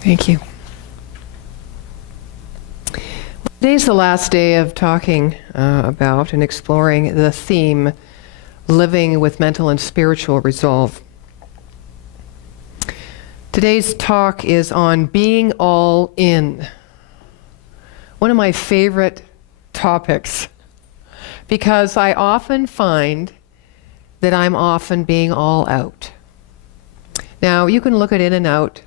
Thank you. Today's the last day of talking about and exploring the theme, living with mental and spiritual resolve. Today's talk is on being all in. One of my favorite topics, because I often find that I'm often being all out. Now, you can look at in and out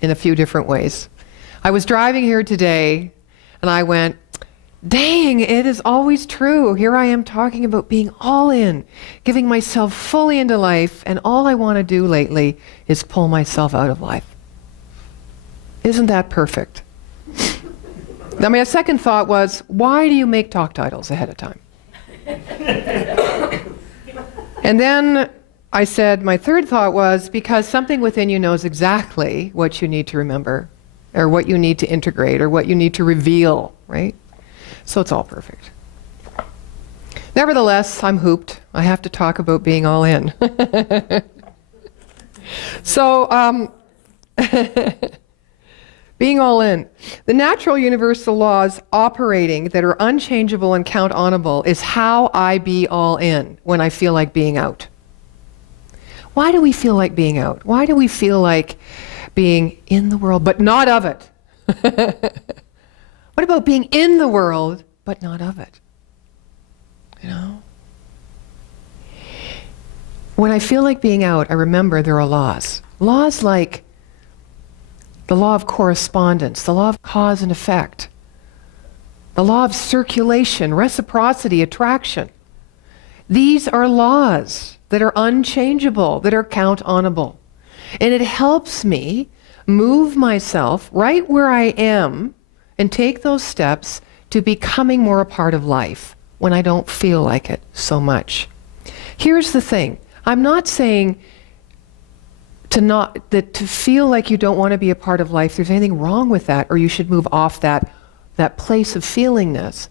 in a few different ways. I was driving here today and I went, dang, it is always true. Here I am talking about being all in, giving myself fully into life, and all I want to do lately is pull myself out of life. Isn't that perfect? Now, my second thought was, why do you make talk titles ahead of time? And then I said, my third thought was, because something within you knows exactly what you need to remember, or what you need to integrate, or what you need to reveal, right? So it's all perfect. Nevertheless, I'm hooped. I have to talk about being all in. So, being all in. The natural universal laws operating that are unchangeable and count onable is how I be all in when I feel like being out. Why do we feel like being out? Why do we feel like being in the world but not of it? What about being in the world but not of it? You know? When I feel like being out, I remember there are laws. Laws like the law of correspondence, the law of cause and effect, the law of circulation, reciprocity, attraction. These are laws that are unchangeable, that are count onable. And it helps me move myself right where I am and take those steps to becoming more a part of life when I don't feel like it so much. Here's the thing. I'm not saying to feel like you don't want to be a part of life, there's anything wrong with that, or you should move off that place of feelingness.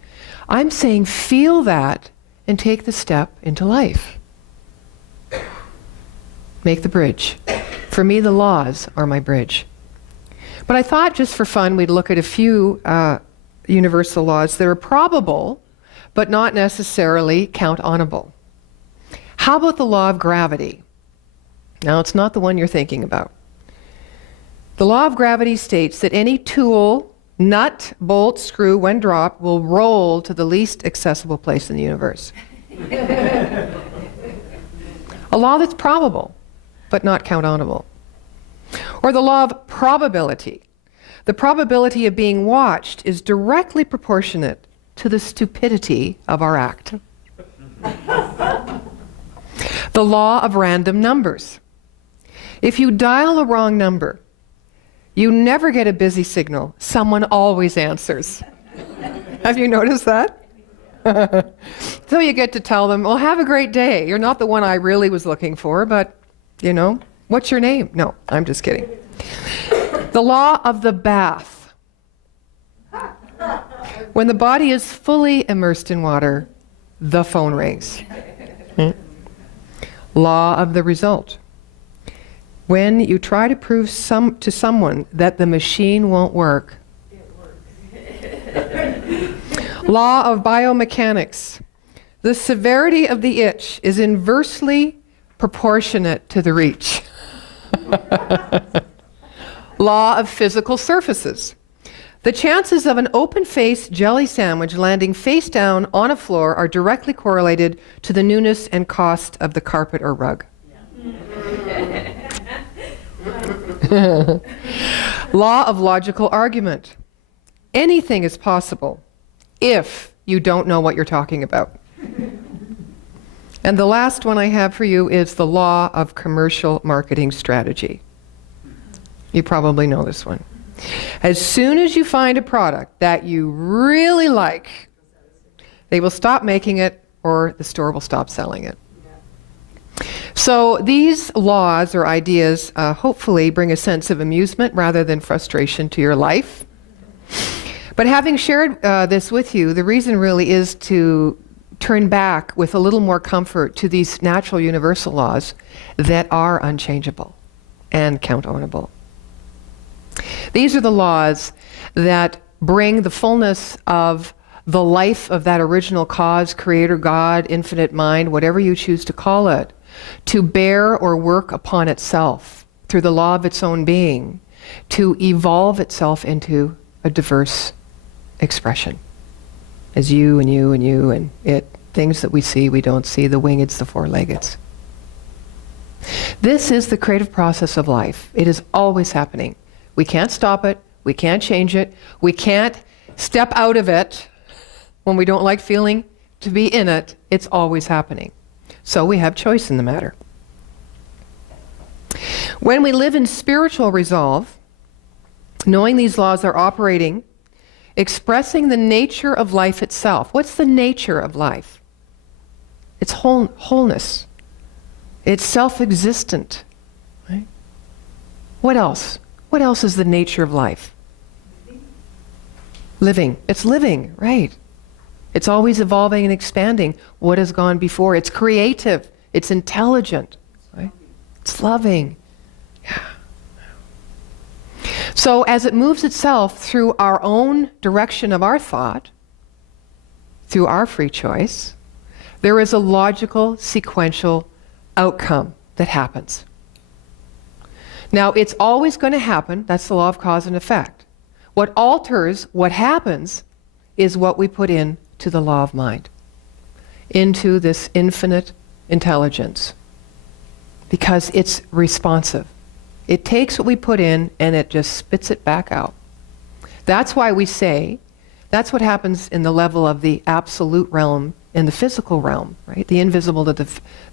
I'm saying feel that and take the step into life. Make the bridge. For me, the laws are my bridge. But I thought just for fun, we'd look at a few universal laws that are probable, but not necessarily count onable. How about the law of gravity? Now, it's not the one you're thinking about. The law of gravity states that any tool, nut, bolt, screw, when dropped, will roll to the least accessible place in the universe. A law that's probable, but not count onable. Or the law of probability. The probability of being watched is directly proportionate to the stupidity of our act. The law of random numbers. If you dial a wrong number, you never get a busy signal. Someone always answers. Have you noticed that? So you get to tell them, well, have a great day. You're not the one I really was looking for, but, you know, what's your name? No, I'm just kidding. The law of the bath. When the body is fully immersed in water, the phone rings. Law of the result. When you try to prove to someone that the machine won't work. Law of biomechanics. The severity of the itch is inversely proportionate to the reach. Law of physical surfaces. The chances of an open-faced jelly sandwich landing face down on a floor are directly correlated to the newness and cost of the carpet or rug. Law of logical argument. Anything is possible if you don't know what you're talking about. And the last one I have for you is the law of commercial marketing strategy. You probably know this one. As soon as you find a product that you really like, they will stop making it or the store will stop selling it. So these laws or ideas hopefully bring a sense of amusement rather than frustration to your life. But having shared this with you, the reason really is to turn back with a little more comfort to these natural universal laws that are unchangeable and count-ownable. These are the laws that bring the fullness of the life of that original cause, creator, God, infinite mind, whatever you choose to call it, to bear or work upon itself through the law of its own being, to evolve itself into a diverse expression. As you and you and you and it, things that we see, we don't see, the wingeds, the four-leggeds. This is the creative process of life. It is always happening. We can't stop it. We can't change it. We can't step out of it when we don't like feeling to be in it. It's always happening. So we have choice in the matter. When we live in spiritual resolve, knowing these laws are operating, expressing the nature of life itself. What's the nature of life? It's wholeness. It's self-existent. Right? What else? What else is the nature of life? Living. It's living, right. It's always evolving and expanding what has gone before. It's creative. It's intelligent. Right? It's loving. Yeah. So as it moves itself through our own direction of our thought, through our free choice, there is a logical, sequential outcome that happens. Now, it's always going to happen. That's the law of cause and effect. What alters what happens is what we put in to the law of mind, into this infinite intelligence, because it's responsive. It takes what we put in and it just spits it back out. That's why we say, that's what happens in the level of the absolute realm, in the physical realm, right? The invisible to the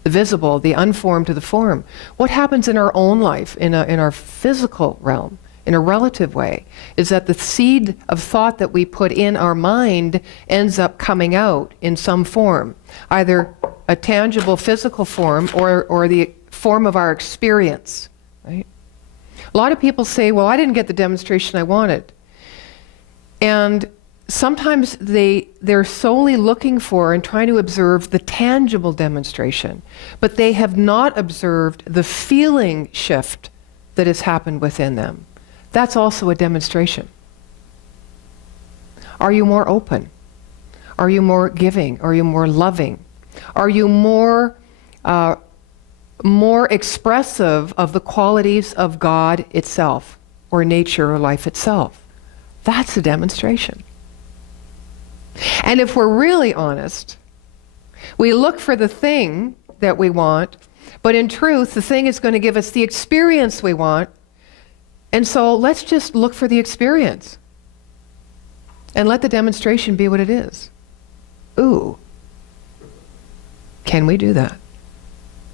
visible, the unformed to the form. What happens in our own life, in our physical realm, in a relative way, is that the seed of thought that we put in our mind ends up coming out in some form, either a tangible physical form or the form of our experience, right? A lot of people say, well, I didn't get the demonstration I wanted. And sometimes they're solely looking for and trying to observe the tangible demonstration, but they have not observed the feeling shift that has happened within them. That's also a demonstration. Are you more open? Are you more giving? Are you more loving? Are you more expressive of the qualities of God itself, or nature, or life itself? That's a demonstration. And if we're really honest, we look for the thing that we want, but in truth, the thing is going to give us the experience we want. And so let's just look for the experience and let the demonstration be what it is. Ooh. Can we do that?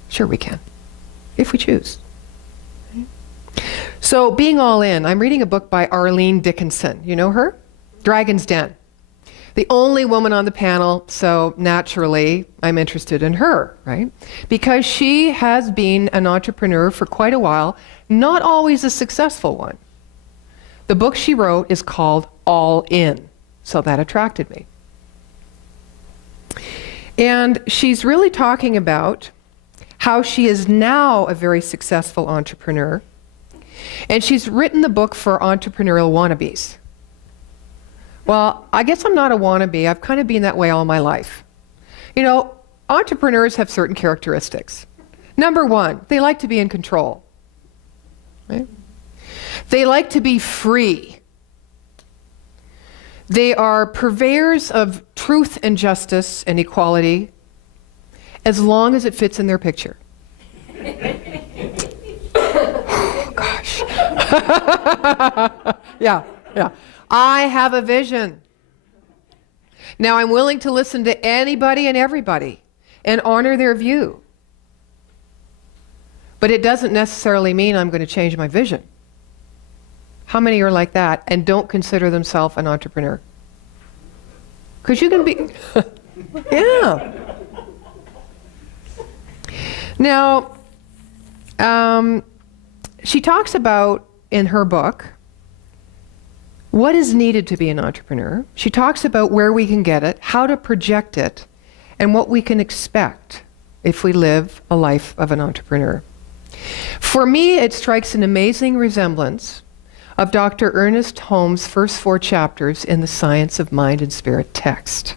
Sure we can, if we choose. So being all in, I'm reading a book by Arlene Dickinson. You know her? Dragon's Den. The only woman on the panel, so naturally I'm interested in her, right? Because she has been an entrepreneur for quite a while, not always a successful one. The book she wrote is called All In, so that attracted me. And she's really talking about how she is now a very successful entrepreneur. And she's written the book for entrepreneurial wannabes. Well, I guess I'm not a wannabe. I've kind of been that way all my life. You know, entrepreneurs have certain characteristics. Number one, they like to be in control. Right? They like to be free. They are purveyors of truth and justice and equality as long as it fits in their picture. Oh, gosh. Yeah. I have a vision. Now I'm willing to listen to anybody and everybody and honor their view. But it doesn't necessarily mean I'm going to change my vision. How many are like that and don't consider themselves an entrepreneur? Because you can be, yeah. Now, she talks about in her book what is needed to be an entrepreneur. She talks about where we can get it, how to project it, and what we can expect if we live a life of an entrepreneur. For me, it strikes an amazing resemblance of Dr. Ernest Holmes' first 4 chapters in the Science of Mind and Spirit text,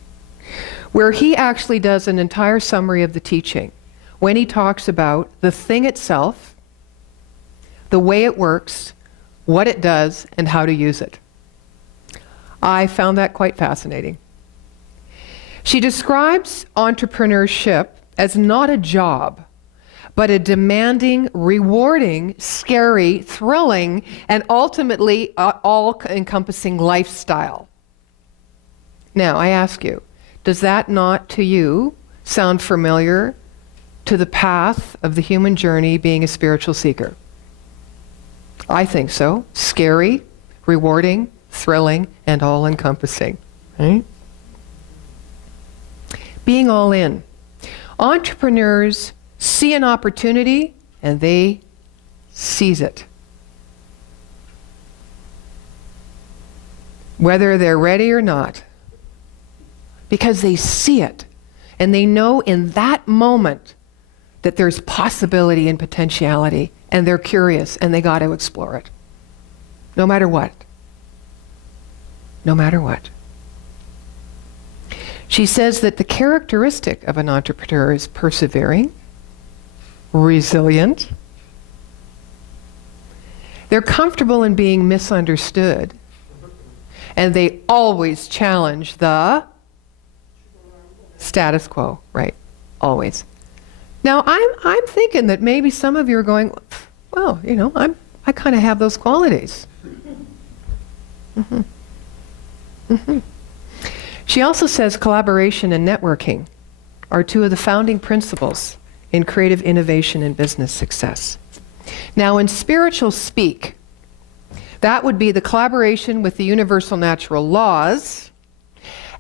where he actually does an entire summary of the teaching when he talks about the thing itself, the way it works, what it does, and how to use it. I found that quite fascinating. She describes entrepreneurship as not a job, but a demanding, rewarding, scary, thrilling, and ultimately all-encompassing lifestyle. Now, I ask you, does that not to you sound familiar to the path of the human journey being a spiritual seeker? I think so. Scary, rewarding, thrilling, and all-encompassing. Right? Being all in. Entrepreneurs see an opportunity and they seize it. Whether they're ready or not. Because they see it. And they know in that moment that there's possibility and potentiality. And they're curious and they got to explore it. No matter what. No matter what. She says that the characteristic of an entrepreneur is persevering, resilient. They're comfortable in being misunderstood. And they always challenge the status quo, right? Always. Now, I'm thinking that maybe some of you are going, well, you know, I kind of have those qualities. Mm-hmm. Mm-hmm. She also says collaboration and networking are 2 of the founding principles in creative innovation and business success. Now, in spiritual speak, that would be the collaboration with the universal natural laws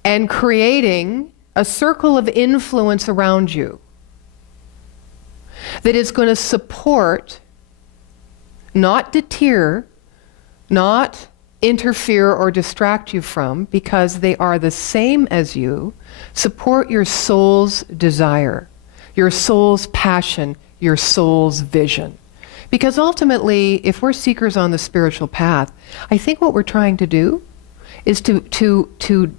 and creating a circle of influence around you that is going to support, not deter, not interfere or distract you from, because they are the same as you, support your soul's desire, your soul's passion, your soul's vision. Because ultimately, if we're seekers on the spiritual path, I think what we're trying to do is to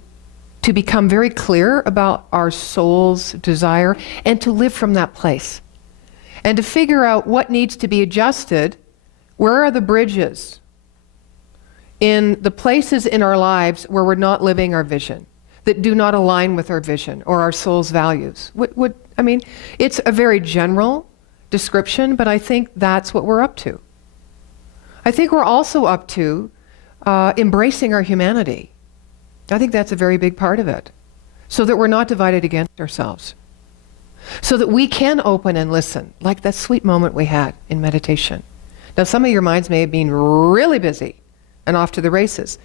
become very clear about our soul's desire and to live from that place. And to figure out what needs to be adjusted, where are the bridges in the places in our lives where we're not living our vision, that do not align with our vision or our soul's values. I mean, it's a very general description, but I think that's what we're up to. I think we're also up to embracing our humanity. I think that's a very big part of it, so that we're not divided against ourselves. So that we can open and listen, like that sweet moment we had in meditation. Now, some of your minds may have been really busy and off to the races.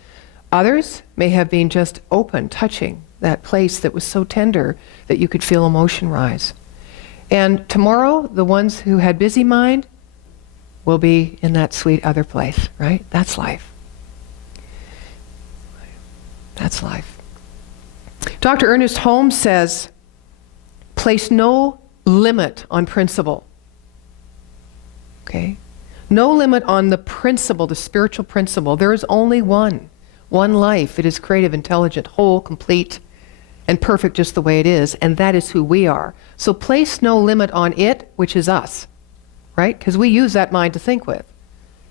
Others may have been just open, touching that place that was so tender that you could feel emotion rise. And tomorrow, the ones who had busy mind will be in that sweet other place, right? That's life. That's life. Dr. Ernest Holmes says, place no limit on principle. Okay? No limit on the principle, the spiritual principle. There is only one life. It is creative, intelligent, whole, complete, and perfect just the way it is, and that is who we are. So place no limit on it, which is us, right? Because we use that mind to think with.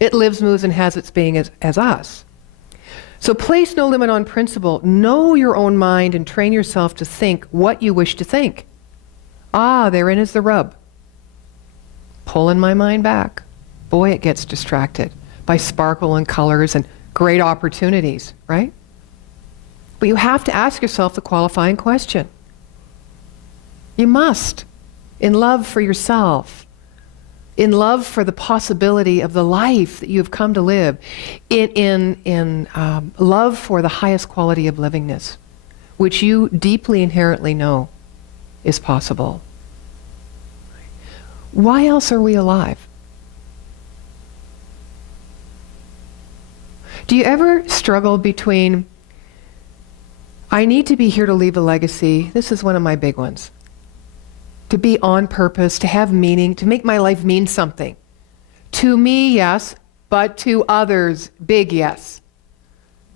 It lives, moves, and has its being as us. So place no limit on principle. Know your own mind and train yourself to think what you wish to think. Therein is the rub. Pulling my mind back. Boy, it gets distracted by sparkle and colors and great opportunities, right? But you have to ask yourself the qualifying question. You must, in love for yourself, in love for the possibility of the life that you've come to live, in love for the highest quality of livingness, which you deeply inherently know is possible. Why else are we alive? Do you ever struggle between, I need to be here to leave a legacy. This is one of my big ones. To be on purpose, to have meaning, to make my life mean something. To me, yes, but to others, big yes.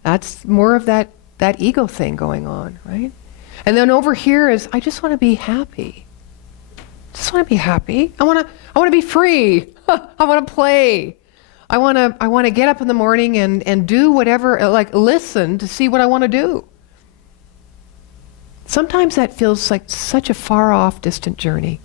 That's more of that ego thing going on, right? And then over here is, I just want to be happy. Just want to be happy. I want to be free. I want to play. I want to get up in the morning and do whatever, like listen to see what I want to do. Sometimes that feels like such a far off, distant journey.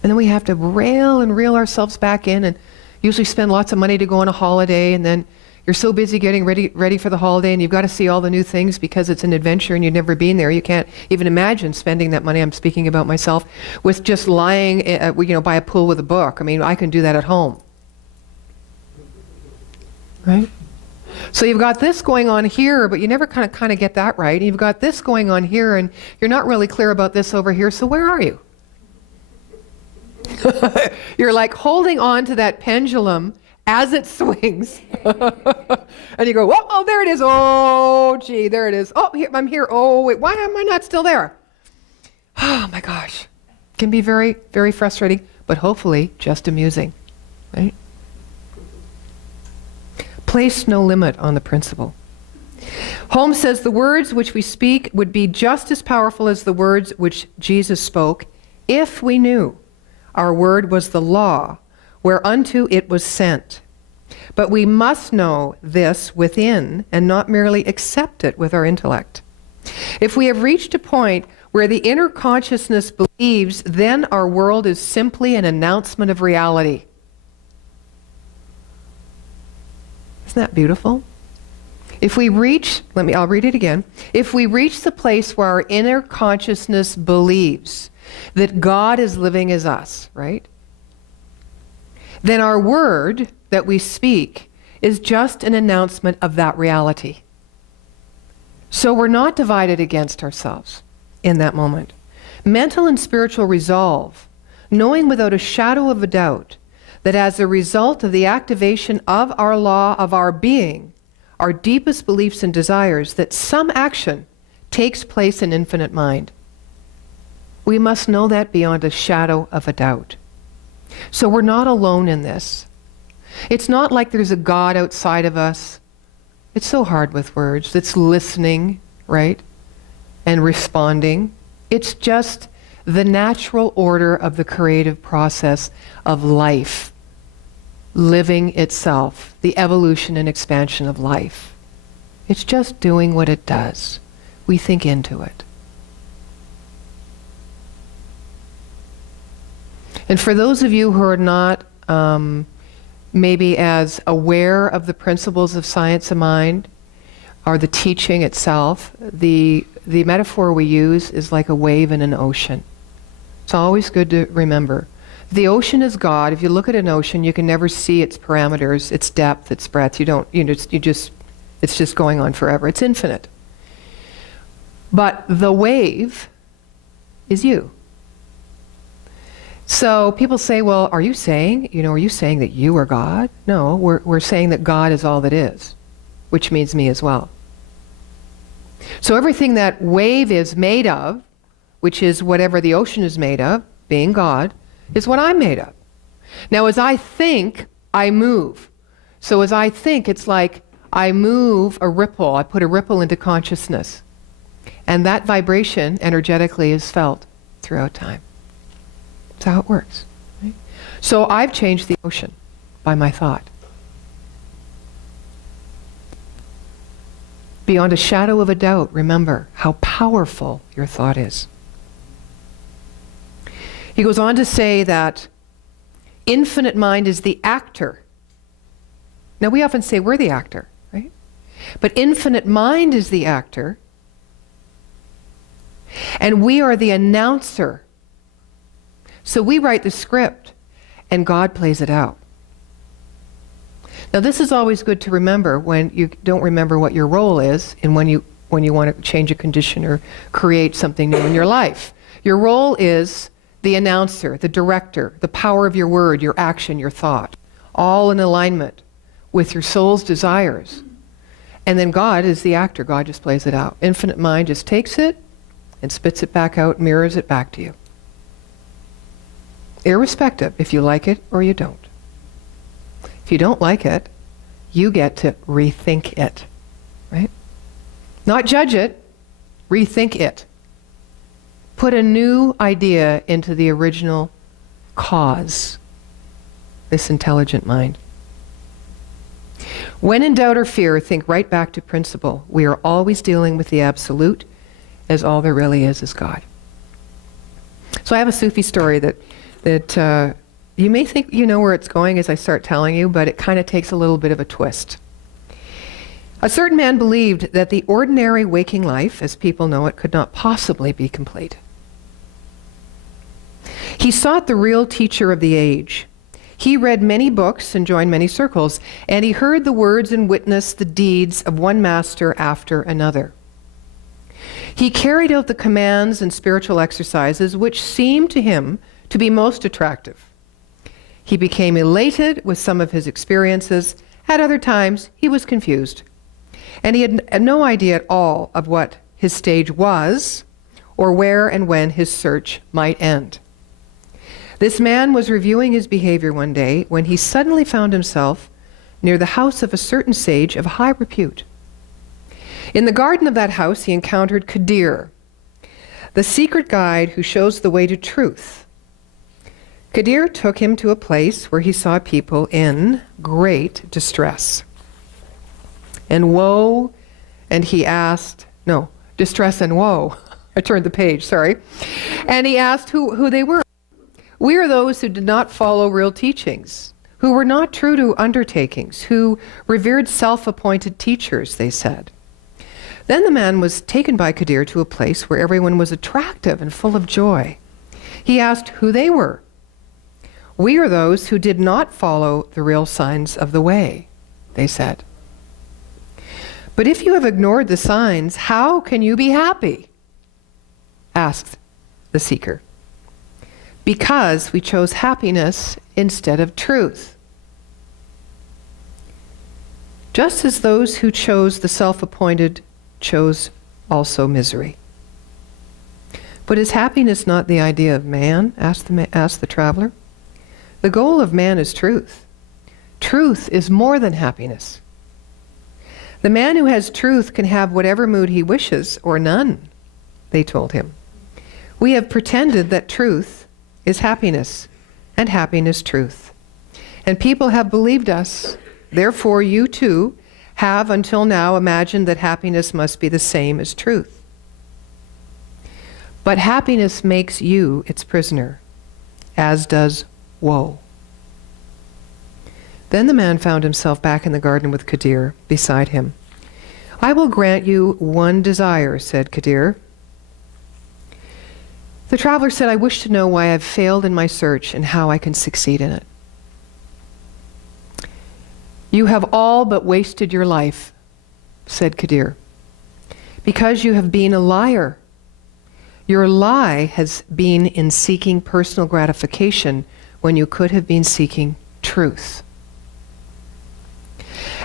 And then we have to reel ourselves back in, and usually spend lots of money to go on a holiday, and then you're so busy getting ready for the holiday, and you've got to see all the new things because it's an adventure and you've never been there. You can't even imagine spending that money, I'm speaking about myself, with just lying by a pool with a book. I mean, I can do that at home. Right? So you've got this going on here, but you never kind of get that right. And you've got this going on here, and you're not really clear about this over here. So where are you? You're like holding on to that pendulum as it swings. And you go, oh, there it is. Oh, gee, there it is. Oh, here, I'm here. Oh, wait, why am I not still there? Oh, my gosh. It can be very, very frustrating, but hopefully just amusing, right? Place no limit on the principle. Holmes says the words which we speak would be just as powerful as the words which Jesus spoke if we knew our word was the law whereunto it was sent. But we must know this within and not merely accept it with our intellect. If we have reached a point where the inner consciousness believes, then our world is simply an announcement of reality. Isn't that beautiful? If we reach, I'll read it again. If we reach the place where our inner consciousness believes that God is living as us, right? Then our word that we speak is just an announcement of that reality. So we're not divided against ourselves in that moment. Mental and spiritual resolve, knowing without a shadow of a doubt that as a result of the activation of our law of our being, our deepest beliefs and desires, that some action takes place in infinite mind. We must know that beyond a shadow of a doubt. So we're not alone in this. It's not like there's a God outside of us. It's so hard with words. It's listening, right? And responding. It's just the natural order of the creative process of life, living itself, the evolution and expansion of life. It's just doing what it does. We think into it. And for those of you who are not maybe as aware of the principles of science of mind or the teaching itself, the metaphor we use is like a wave in an ocean. It's always good to remember. The ocean is God. If you look at an ocean, you can never see its parameters, its depth, its breadth. It's just going on forever. It's infinite. But the wave is you. So people say, well, are you saying that you are God? No, we're saying that God is all that is, which means me as well. So everything that wave is made of, which is whatever the ocean is made of, being God, is what I'm made of. Now, as I think, I move. So as I think, it's like I move a ripple. I put a ripple into consciousness. And that vibration energetically is felt throughout time. That's how it works. Right? So I've changed the ocean by my thought. Beyond a shadow of a doubt, remember how powerful your thought is. He goes on to say that infinite mind is the actor. Now we often say we're the actor, right? But infinite mind is the actor, and we are the announcer. So we write the script, and God plays it out. Now this is always good to remember when you don't remember what your role is, and when you want to change a condition or create something new in your life. Your role is the announcer, the director, the power of your word, your action, your thought, all in alignment with your soul's desires. And then God is the actor. God just plays it out. Infinite mind just takes it and spits it back out, mirrors it back to you. Irrespective if you like it or you don't. If you don't like it, you get to rethink it, right? Not judge it, rethink it. Put a new idea into the original cause, this intelligent mind. When in doubt or fear, think right back to principle. We are always dealing with the absolute, as all there really is God. So I have a Sufi story that you may think you know where it's going as I start telling you, but it kind of takes a little bit of a twist. A certain man believed that the ordinary waking life, as people know it, could not possibly be complete. He sought the real teacher of the age. He read many books and joined many circles, and he heard the words and witnessed the deeds of one master after another. He carried out the commands and spiritual exercises which seemed to him to be most attractive. He became elated with some of his experiences. At other times, he was confused. And he had no idea at all of what his stage was or where and when his search might end. This man was reviewing his behavior one day when he suddenly found himself near the house of a certain sage of high repute. In the garden of that house, he encountered Kadir, the secret guide who shows the way to truth. Kadir took him to a place where he saw people in great distress and woe, and he asked, no, distress and woe. I turned the page, sorry. And he asked who they were. We are those who did not follow real teachings, who were not true to undertakings, who revered self-appointed teachers, they said. Then the man was taken by Kadir to a place where everyone was attractive and full of joy. He asked who they were. We are those who did not follow the real signs of the way, they said. But if you have ignored the signs, how can you be happy? Asked the seeker. Because we chose happiness instead of truth. Just as those who chose the self-appointed chose also misery. But is happiness not the idea of man? Asked the traveler. The goal of man is truth. Truth is more than happiness. The man who has truth can have whatever mood he wishes, or none, they told him. We have pretended that truth is happiness, and happiness truth. And people have believed us. Therefore, you too have until now imagined that happiness must be the same as truth. But happiness makes you its prisoner, as does woe. Then the man found himself back in the garden with Kadir beside him. I will grant you one desire, said Kadir. The traveler said, I wish to know why I've failed in my search and how I can succeed in it. You have all but wasted your life, said Kadir, because you have been a liar. Your lie has been in seeking personal gratification when you could have been seeking truth.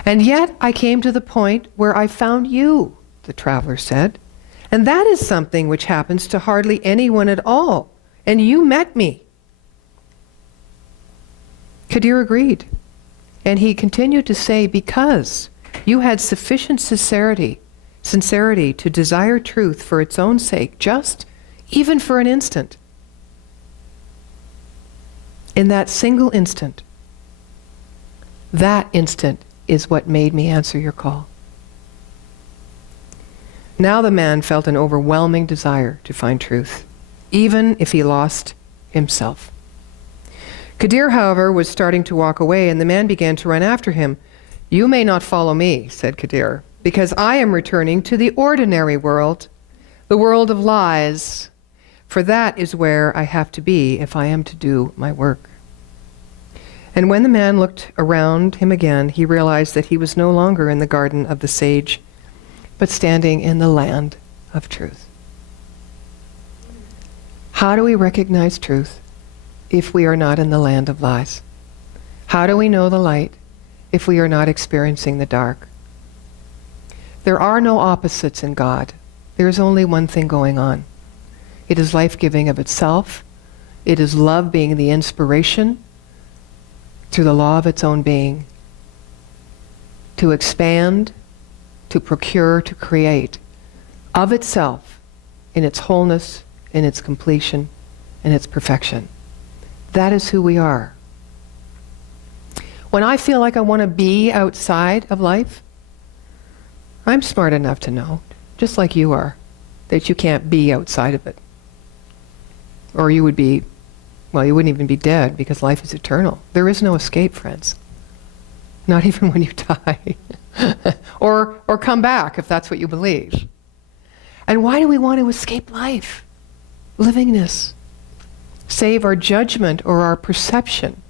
And yet I came to the point where I found you, the traveler said. And that is something which happens to hardly anyone at all. And you met me. Kadir agreed. And he continued to say, because you had sufficient sincerity to desire truth for its own sake, just even for an instant. In that single instant, that instant is what made me answer your call. Now the man felt an overwhelming desire to find truth, even if he lost himself. Kadir, however, was starting to walk away, and the man began to run after him. You may not follow me, said Kadir, because I am returning to the ordinary world, the world of lies, for that is where I have to be if I am to do my work. And when the man looked around him again, he realized that he was no longer in the garden of the sage, but standing in the land of truth. How do we recognize truth if we are not in the land of lies? How do we know the light if we are not experiencing the dark? There are no opposites in God. There is only one thing going on. It is life-giving of itself. It is love being the inspiration through the law of its own being to expand, to procure, to create of itself in its wholeness, in its completion, in its perfection. That is who we are. When I feel like I want to be outside of life, I'm smart enough to know, just like you are, that you can't be outside of it. Or you would be, well, you wouldn't even be dead because life is eternal. There is no escape, friends. Not even when you die. or come back, if that's what you believe. And why do we want to escape life? Livingness. Save our judgment or our perception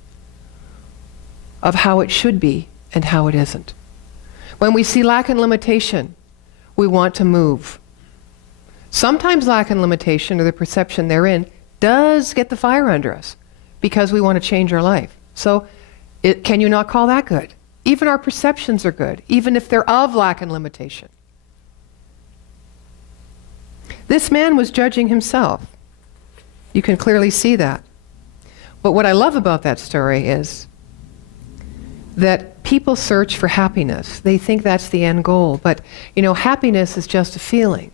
of how it should be and how it isn't. When we see lack and limitation, we want to move. Sometimes lack and limitation, or the perception therein, does get the fire under us because we want to change our life. So can you not call that good? Even our perceptions are good, even if they're of lack and limitation. This man was judging himself. You can clearly see that. But what I love about that story is that people search for happiness. They think that's the end goal. But, happiness is just a feeling.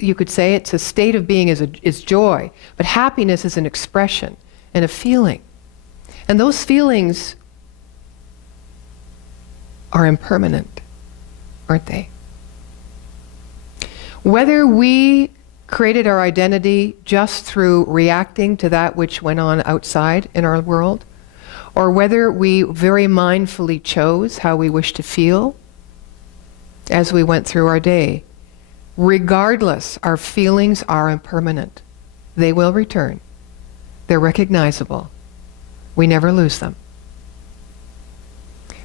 You could say it's a state of being is joy. But happiness is an expression and a feeling. And those feelings are impermanent, aren't they? Whether we created our identity just through reacting to that which went on outside in our world, or whether we very mindfully chose how we wish to feel as we went through our day, regardless, our feelings are impermanent. They will return. They're recognizable. We never lose them.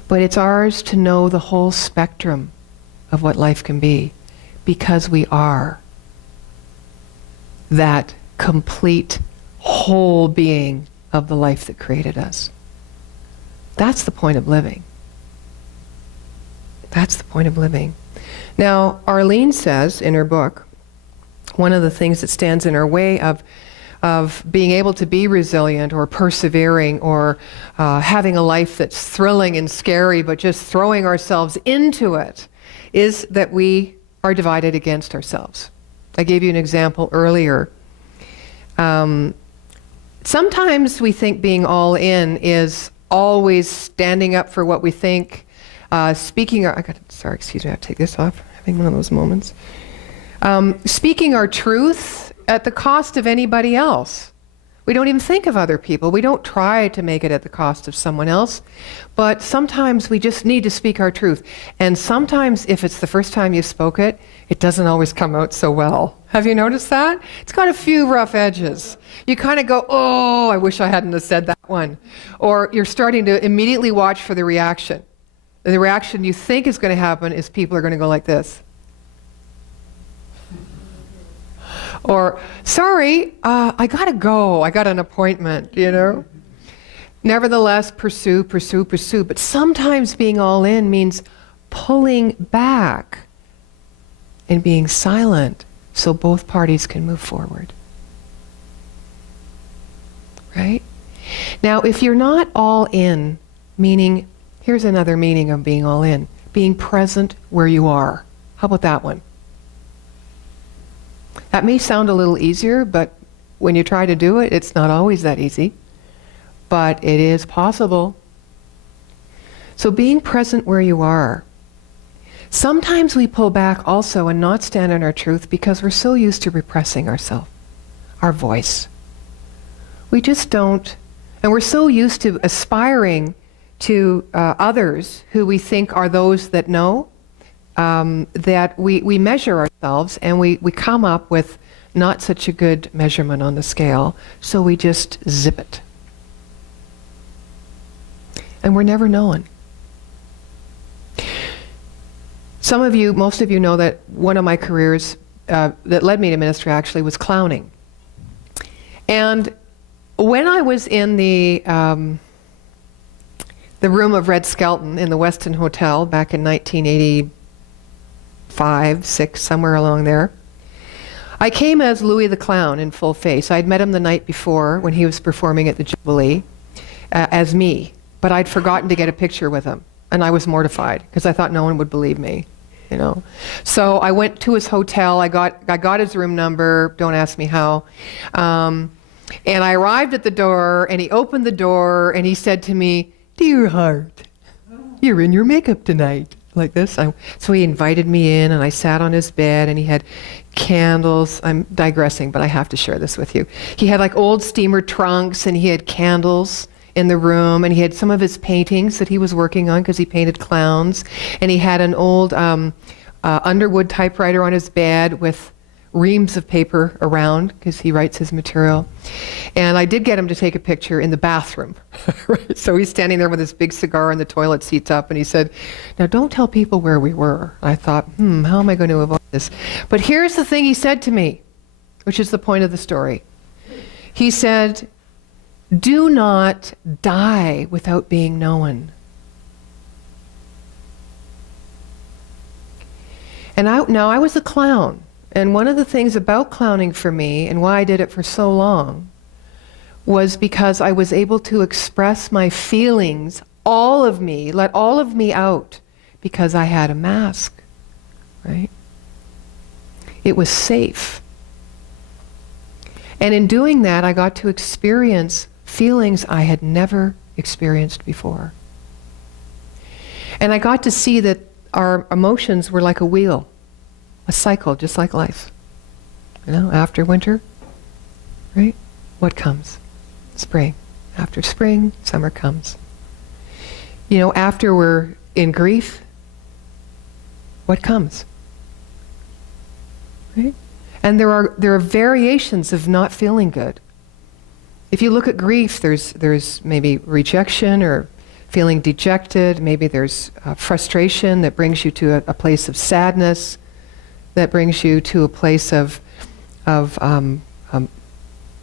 But it's ours to know the whole spectrum of what life can be, because we are that complete whole being of the life that created us. That's the point of living. That's the point of living. Now, Arlene says in her book, one of the things that stands in our way of being able to be resilient or persevering or having a life that's thrilling and scary, but just throwing ourselves into it, is that we are divided against ourselves. I gave you an example earlier. Sometimes we think being all in is always standing up for what we think, speaking our, excuse me, I have to take this off, having one of those moments. Speaking our truth at the cost of anybody else. We don't even think of other people. We don't try to make it at the cost of someone else. But sometimes we just need to speak our truth. And sometimes, if it's the first time you spoke it, it doesn't always come out so well. Have you noticed that? It's got a few rough edges. You kind of go, oh, I wish I hadn't have said that one. Or you're starting to immediately watch for the reaction. The reaction you think is going to happen is people are going to go like this. Or, sorry, I gotta go. I got an appointment, Nevertheless, pursue. But sometimes being all in means pulling back and being silent so both parties can move forward. Right? Now, if you're not all in, meaning, here's another meaning of being all in, being present where you are. How about that one? That may sound a little easier, but when you try to do it, it's not always that easy. But it is possible. So being present where you are. Sometimes we pull back also and not stand in our truth because we're so used to repressing ourselves, our voice. We just don't. And we're so used to aspiring to others who we think are those that know, that we measure ourselves and we come up with not such a good measurement on the scale, so we just zip it. And we're never known. Most of you know that one of my careers that led me to ministry actually was clowning. And when I was in the room of Red Skelton in the Westin Hotel back in 1986, 5, 6, somewhere along there. I came as Louis the Clown in full face. I'd met him the night before when he was performing at the Jubilee as me, but I'd forgotten to get a picture with him, and I was mortified because I thought no one would believe me, you know. So I went to his hotel. I got his room number. Don't ask me how. And I arrived at the door, and he opened the door, and he said to me, "Dear heart, you're in your makeup tonight." Like this. So he invited me in, and I sat on his bed, and he had candles. I'm digressing, but I have to share this with you. He had like old steamer trunks, and he had candles in the room, and he had some of his paintings that he was working on because he painted clowns, and he had an old Underwood typewriter on his bed with reams of paper around because he writes his material. And I did get him to take a picture in the bathroom. Right? So he's standing there with his big cigar and the toilet seats up, and he said, "Now don't tell people where we were." I thought, how am I going to avoid this? But here's the thing he said to me, which is the point of the story. He said, "Do not die without being known." And now I was a clown. And one of the things about clowning for me, and why I did it for so long, was because I was able to express my feelings, all of me, let all of me out, because I had a mask, right? It was safe. And in doing that, I got to experience feelings I had never experienced before. And I got to see that our emotions were like a wheel. A cycle, just like life. You know, after winter, right? What comes? Spring. After spring, summer comes. You know, after we're in grief, what comes? Right? And there are variations of not feeling good. If you look at grief, there's maybe rejection or feeling dejected. Maybe there's frustration that brings you to a place of sadness, that brings you to a place of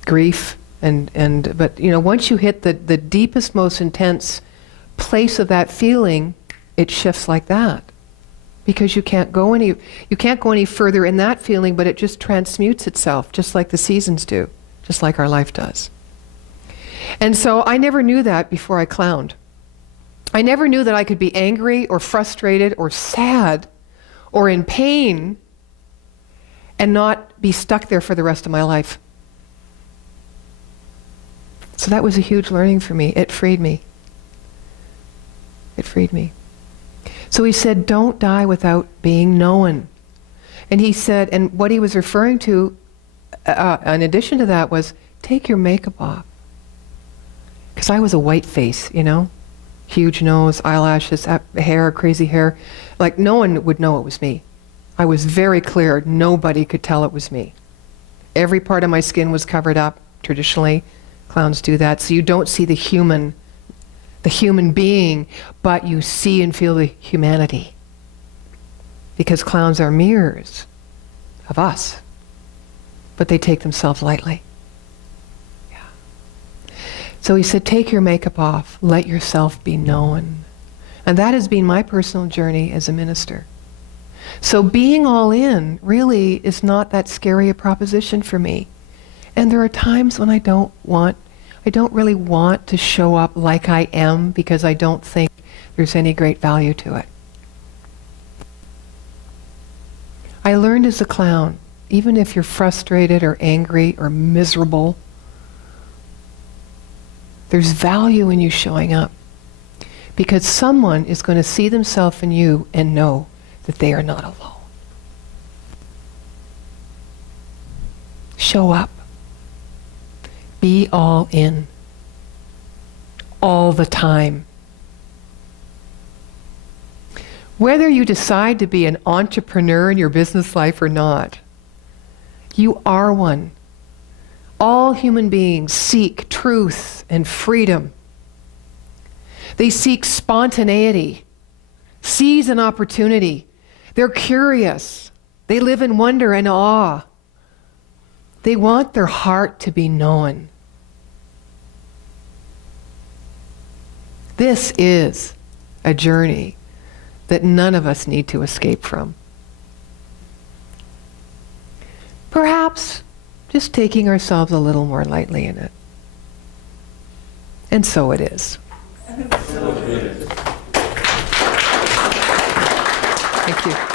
grief, but you know, once you hit the deepest, most intense place of that feeling, it shifts like that, because you can't go any further in that feeling, but it just transmutes itself, just like the seasons do, just like our life does. And so I never knew that before I clowned. I never knew that I could be angry or frustrated or sad or in pain and not be stuck there for the rest of my life. So that was a huge learning for me. It freed me. It freed me. So he said, don't die without being known. And he said, and what he was referring to, in addition to that, was take your makeup off. Because I was a white face, you know? Huge nose, eyelashes, hair, crazy hair. Like no one would know it was me. I was very clear. Nobody could tell it was me. Every part of my skin was covered up. Traditionally, clowns do that. So you don't see the human being, but you see and feel the humanity. Because clowns are mirrors of us. But they take themselves lightly. Yeah. So he said, take your makeup off. Let yourself be known. And that has been my personal journey as a minister. So being all in really is not that scary a proposition for me. And there are times when I don't really want to show up like I am because I don't think there's any great value to it. I learned as a clown, even if you're frustrated or angry or miserable, there's value in you showing up. Because someone is going to see themselves in you and know that they are not alone. Show up. Be all in. All the time. Whether you decide to be an entrepreneur in your business life or not, you are one. All human beings seek truth and freedom. They seek spontaneity, seize an opportunity. They're curious. They live in wonder and awe. They want their heart to be known. This is a journey that none of us need to escape from. perhaps just taking ourselves a little more lightly in it. And so it is. Thank you.